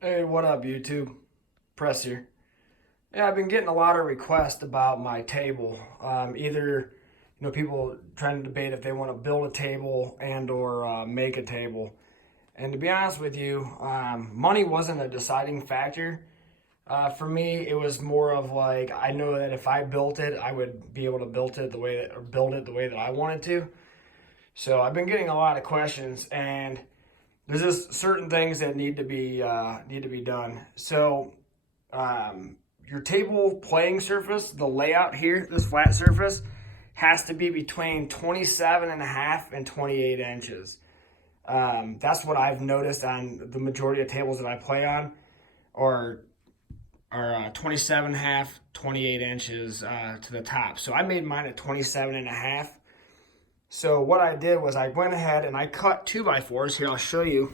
Hey, what up, YouTube? Press here. Yeah, I've been getting a lot of requests about my table. Either, people trying to debate if they want to build a table and or make a table. And to be honest with you, money wasn't a deciding factor. For me, it was more of like I know that if I built it, I would be able to build it the way that I wanted to. So I've been getting a lot of questions, and there's just certain things that need to be done. So your table playing surface, the layout here, this flat surface, has to be between 27 and a half and 28 inches. That's what I've noticed on the majority of tables that I play on, are 27 and a half, 28 inches to the top. So I made mine at 27 and a half. So what I did was I went ahead and I cut 2x4s. Here, I'll show you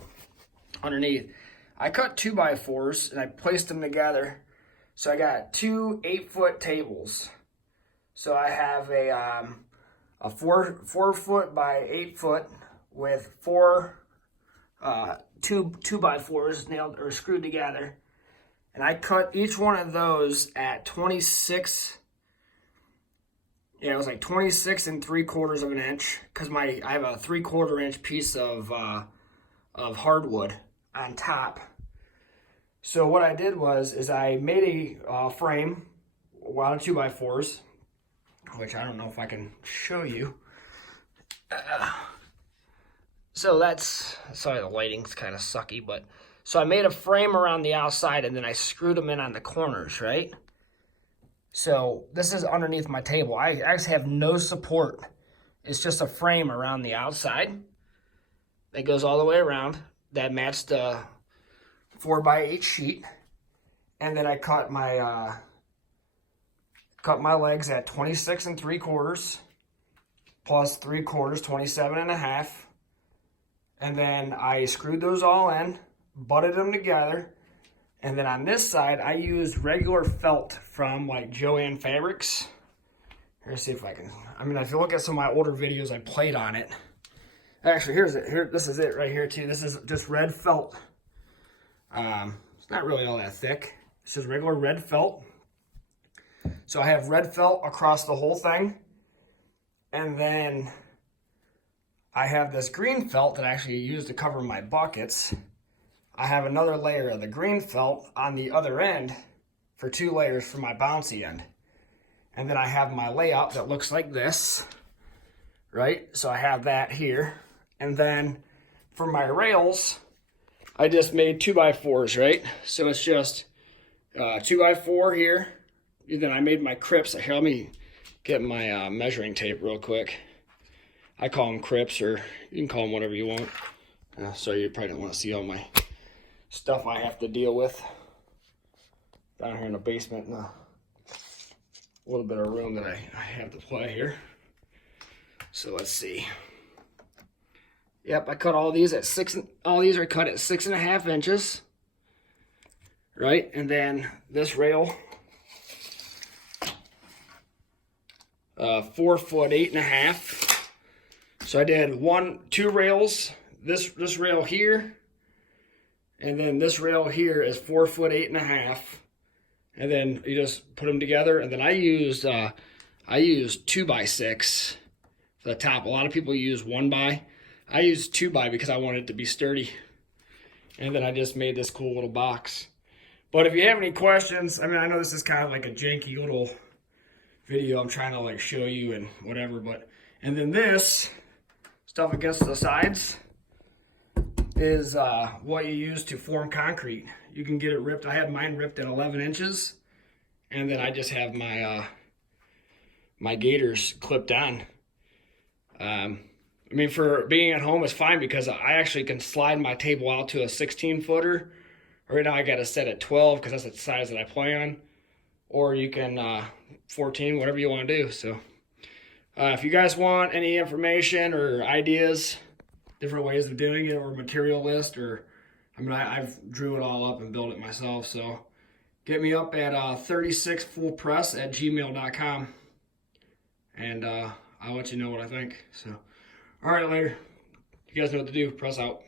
underneath. I cut 2x4s and I placed them together. So I got two 8-foot tables. So I have a 4 foot by 8 foot with four 2x4s nailed or screwed together. And I cut each one of those at 26. Yeah, it was like 26 3/4 of an inch because I have a 3/4 inch piece of hardwood on top. So what I did is I made a frame out of 2x4s, which I don't know if I can show you. So sorry, the lighting's kind of sucky, but so I made a frame around the outside and then I screwed them in on the corners, right? So this is underneath my table. I actually have no support. It's just a frame around the outside that goes all the way around that matched the 4x8 sheet. And then I cut my legs at 26 3/4 plus 3/4, 27 and a half. And then I screwed those all in, butted them together. And then on this side, I used regular felt from like Joann Fabrics. Let's see if I can. If you look at some of my older videos, I played on it. Actually, this is it right here too. This is just red felt. It's not really all that thick. It's just regular red felt. So I have red felt across the whole thing. And then I have this green felt that I actually use to cover my buckets. I have another layer of the green felt on the other end for 2 layers for my bouncy end. And then I have my layout that looks like this, right? So I have that here. And then for my rails, I just made 2x4s, right? So it's just 2x4 here. And then I made my crips. Here, let me get my measuring tape real quick. I call them crips, or you can call them whatever you want. Sorry, you probably don't want to see all my stuff I have to deal with down here in the basement, and a little bit of room that I have to play here. So let's see. Yep, I cut all these at 6. All these are cut at 6.5 inches, right? And then this rail, 4 foot 8.5. So I did 2 rails. This rail here. And then this rail here is 4 foot 8.5, and then you just put them together. And then I used 2x6 for the top. A lot of people use 1x. I used 2x because I wanted it to be sturdy. And then I just made this cool little box. But if you have any questions, I know this is kind of like a janky little video I'm trying to like show you and whatever. And then this stuff against the sides is what you use to form concrete. You can get it ripped. I had mine ripped at 11 inches, and then I just have my my gaiters clipped on. For being at home, it's fine because I actually can slide my table out to a 16-footer. Right now I got it set at 12 because that's the size that I play on. Or you can 14, whatever you want to do. So if you guys want any information or ideas, different ways of doing it, or material list, or I've drew it all up and built it myself. So get me up at 36fullpress@gmail.com, and I'll let you know what I think. So all right, later. You guys know what to do. Press out.